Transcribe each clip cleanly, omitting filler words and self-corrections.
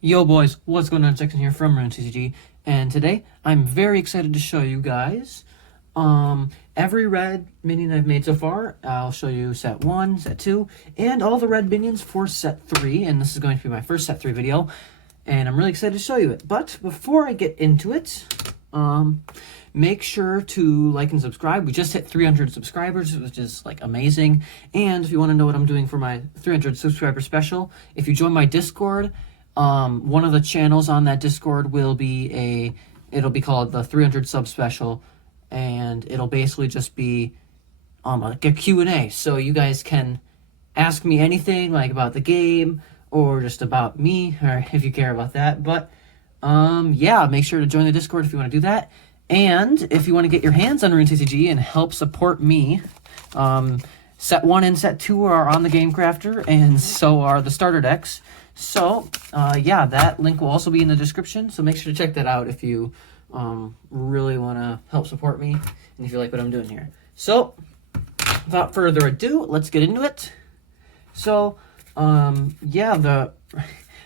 Yo boys, what's going on? Jackson here from Rune TCG, and today I'm very excited to show you guys every red minion I've made so far. I'll show you set 1, set 2, and all the red minions for set 3, and this is going to be my first set 3 video, and I'm really excited to show you it. But before I get into it, make sure to like and subscribe. We just hit 300 subscribers, which is like amazing. And if you want to know what I'm doing for my 300 subscriber special, if you join my Discord, one of the channels on that Discord will be it'll be called the 300 sub special, and it'll basically just be like a Q&A. So you guys can ask me anything like about the game or just about me, or if you care about that. But yeah, make sure to join the Discord if you want to do that. And if you want to get your hands on Rune TCG and help support me, set 1 and set 2 are on the Game Crafter, and so are the starter decks. So, yeah, that link will also be in the description, so make sure to check that out if you really want to help support me and if you like what I'm doing here. So, without further ado, let's get into it. So, yeah, the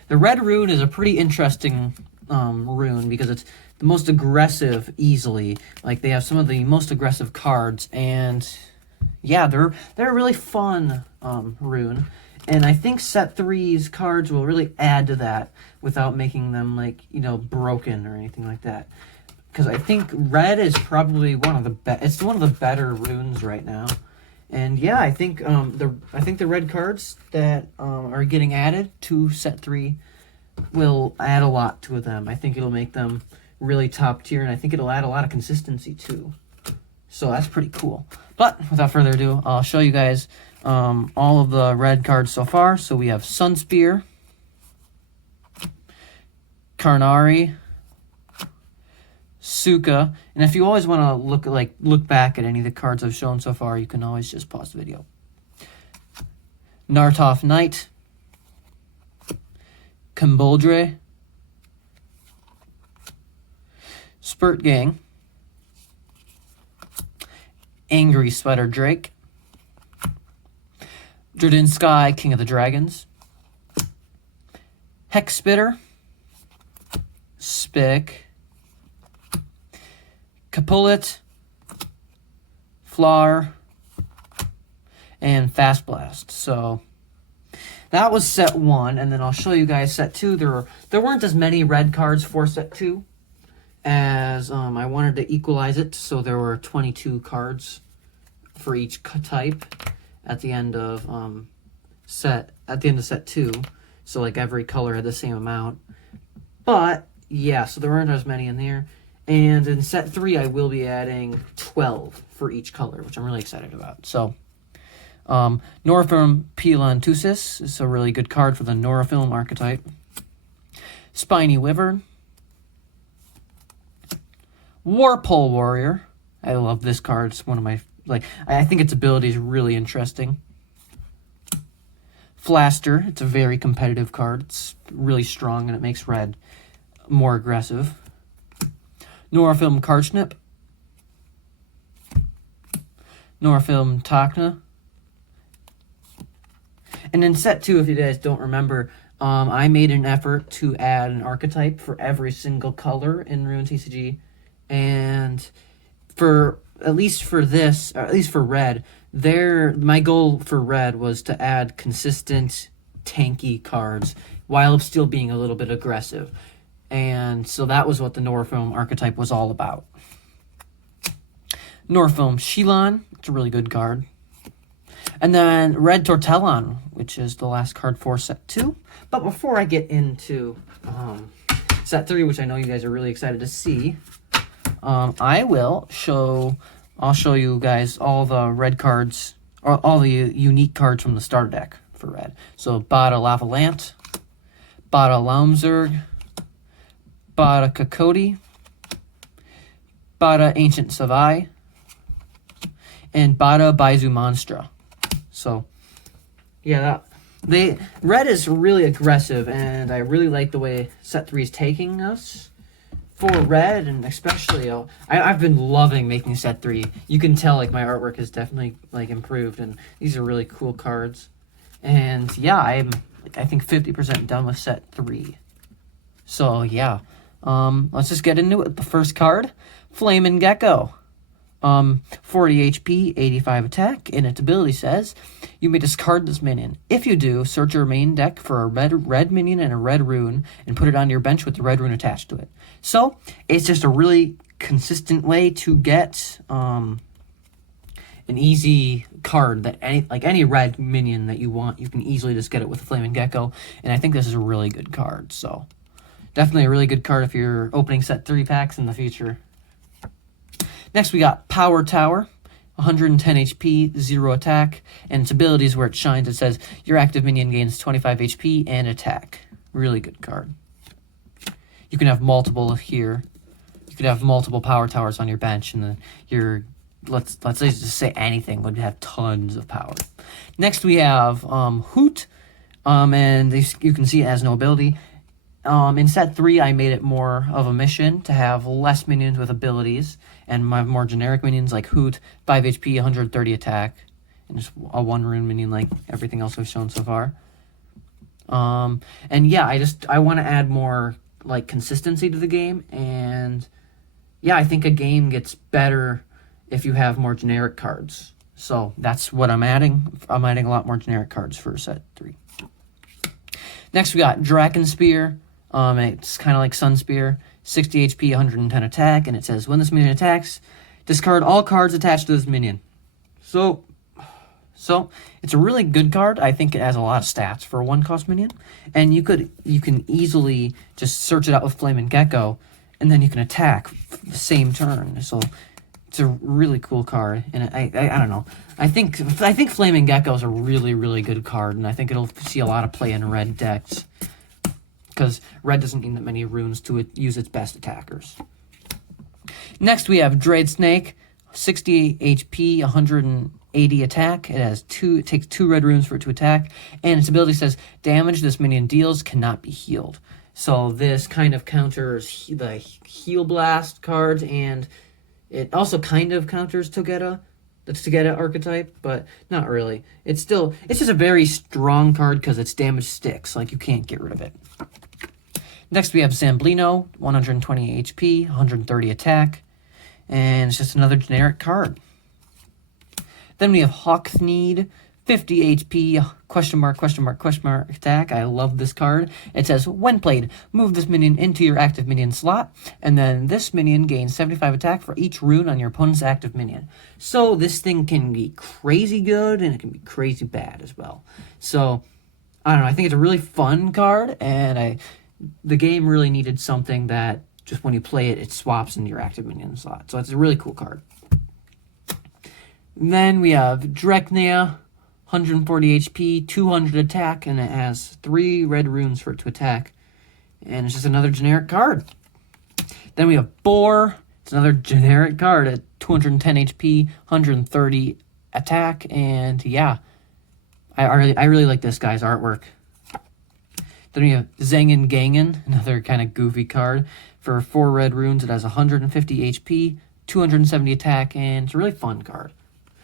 red rune is a pretty interesting rune because it's the most aggressive easily. Like, they have some of the most aggressive cards, and yeah, they're a really fun rune. And I think set 3's cards will really add to that without making them, like, you know, broken or anything like that. Because I think red is probably one of the better runes right now. And yeah, I think the red cards that are getting added to set 3 will add a lot to them. I think it'll make them really top tier, and I think it'll add a lot of consistency too. So that's pretty cool. But without further ado, I'll show you guys all of the red cards so far. So we have Sunspear, Karnari, Suka, and if you always want to look back at any of the cards I've shown so far, you can always just pause the video. Nartoth Knight, Kamboldre, Spurt Gang, Angry Sweater Drake, Drudin King of the Dragons, Hexspitter, Spick, Capulet, Flower, and Fast Blast. So that was set 1, and then I'll show you guys set 2. There weren't as many red cards for set 2 as I wanted to equalize it, so there were 22 cards for each type at the end of set 2. So like every color had the same amount. But yeah, so there weren't as many in there. And in set 3, I will be adding 12 for each color, which I'm really excited about. So, Norafilm Pilantusis is a really good card for the Norafilm archetype. Spiny Wyvern. Warpole Warrior. I love this card. It's one of my, I think its ability is really interesting. Flaster. It's a very competitive card. It's really strong, and it makes red more aggressive. Norafilm Karchnip, Norafilm Takna. And in set 2, if you guys don't remember, I made an effort to add an archetype for every single color in Rune TCG. And at least for red, my goal for red was to add consistent, tanky cards while still being a little bit aggressive. And so that was what the Norafilm archetype was all about. Norafilm Shilon, it's a really good card. And then Red Tortellon, which is the last card for set 2. But before I get into set 3, which I know you guys are really excited to see, I'll show you guys all the red cards, or all the unique cards from the starter deck for red. So Bada Lavalant, Bada Laumzerg, Bada Kakoti, Bada Ancient Savai, and Bada Baizu Monstra. So, yeah, red is really aggressive, and I really like the way set 3 is taking us for red, and especially, I've been loving making set 3. You can tell, like, my artwork has definitely, like, improved, and these are really cool cards. And, yeah, I think 50% done with set 3. So yeah, let's just get into it. The first card, Flamin' Gecko. 40 HP, 85 attack, and its ability says, you may discard this minion. If you do, search your main deck for a red minion and a red rune, and put it on your bench with the red rune attached to it. So, it's just a really consistent way to get an easy card that any red minion that you want, you can easily just get it with a Flaming Gecko, and I think this is a really good card, so definitely a really good card if you're opening set 3 packs in the future. Next, we got Power Tower, 110 HP, 0 attack, and its abilities where it shines, it says, your active minion gains 25 HP and attack. Really good card. You can have multiple here. You could have multiple Power Towers on your bench, and then your, let's say, just say anything, would have tons of power. Next, we have Hoot, and you can see it has no ability. In set 3, I made it more of a mission to have less minions with abilities, and my more generic minions like Hoot, 5 HP, 130 attack, and just a 1 rune minion like everything else we've shown so far. And yeah, I want to add more like consistency to the game, and yeah, I think a game gets better if you have more generic cards. So that's what I'm adding. I'm adding a lot more generic cards for set 3. Next, we got Drakenspear. It's kind of like Sunspear, 60 HP, 110 attack, and it says, when this minion attacks, discard all cards attached to this minion. So it's a really good card. I think it has a lot of stats for a 1-cost minion, and you can easily just search it out with Flamin' Gecko, and then you can attack the same turn. So it's a really cool card, and I don't know. I think Flamin' Gecko is a really, really good card, and I think it'll see a lot of play in red decks, because red doesn't need that many runes to use its best attackers. Next, we have Dread Snake, 60 HP, 180 attack. It takes 2 red runes for it to attack, and its ability says, damage this minion deals cannot be healed. So this kind of counters the Heal Blast cards, and it also kind of counters Togeda, the Togeda archetype, but not really. It's just a very strong card because its damage sticks, like you can't get rid of it. Next, we have Zamblino, 120 HP, 130 attack, and it's just another generic card. Then we have Hawkneed, 50 HP, question mark, attack. I love this card. It says, when played, move this minion into your active minion slot, and then this minion gains 75 attack for each rune on your opponent's active minion. So this thing can be crazy good, and it can be crazy bad as well. So, I don't know, I think it's a really fun card, and the game really needed something that just when you play it, it swaps into your active minion slot. So it's a really cool card. Then we have Drechnia, 140 HP, 200 attack, and it has 3 red runes for it to attack. And it's just another generic card. Then we have Boar. It's another generic card at 210 HP, 130 attack, and yeah, I really like this guy's artwork. Then we have Zengen Gangen, another kind of goofy card. For 4 red runes, it has 150 HP, 270 attack, and it's a really fun card.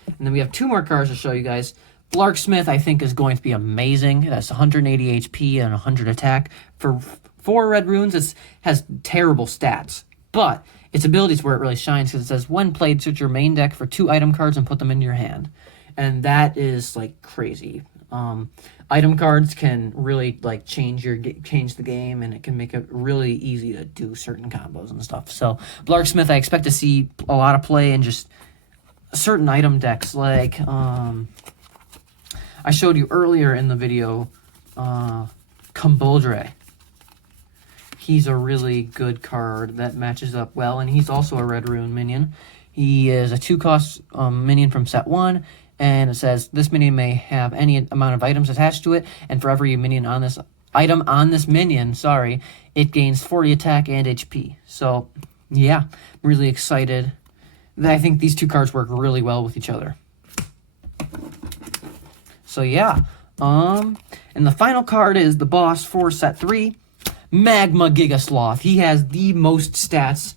And then we have 2 more cards to show you guys. Blarksmith, I think, is going to be amazing. It has 180 HP and 100 attack. For 4 red runes, it has terrible stats. But its abilities where it really shines, because it says, when played, search your main deck for 2 item cards and put them into your hand. And that is, like, crazy. Item cards can really like change the game, and it can make it really easy to do certain combos and stuff. So Blarksmith, I expect to see a lot of play in just certain item decks, like I showed you earlier in the video, Comboldre. He's a really good card that matches up well, and he's also a red rune minion. He is a 2-cost minion from set 1. And it says, this minion may have any amount of items attached to it, and for every minion on this item on this minion, it gains 40 attack and HP. So, yeah, I'm really excited. I think these 2 cards work really well with each other. So, yeah. And the final card is the boss for set 3, Magma Gigasloth. He has the most stats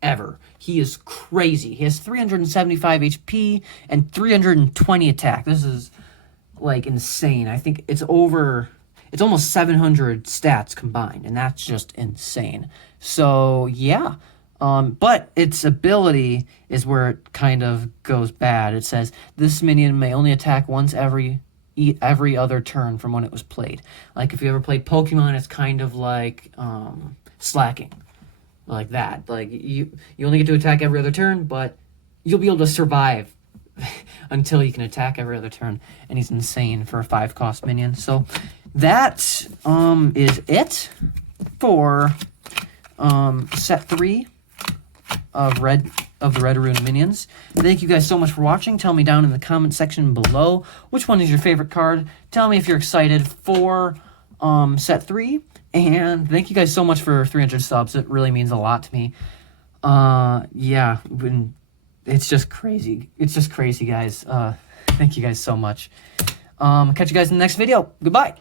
ever. He is crazy. He has 375 HP and 320 attack. This is, like, insane. I think it's over it's almost 700 stats combined, and that's just insane. So yeah, but its ability is where it kind of goes bad. It says this minion may only attack once every other turn from when it was played. Like if you ever played Pokemon, it's kind of like slacking, like that. Like you only get to attack every other turn, but you'll be able to survive until you can attack every other turn. And he's insane for a 5-cost minion. So that is it for set 3 of the Red Rune minions. Thank you guys so much for watching. Tell me down in the comment section below which one is your favorite card. Tell me if you're excited for set 3. And thank you guys so much for 300 subs. It really means a lot to me. Yeah, it's just crazy. It's just crazy, guys. Thank you guys so much. Catch you guys in the next video. Goodbye.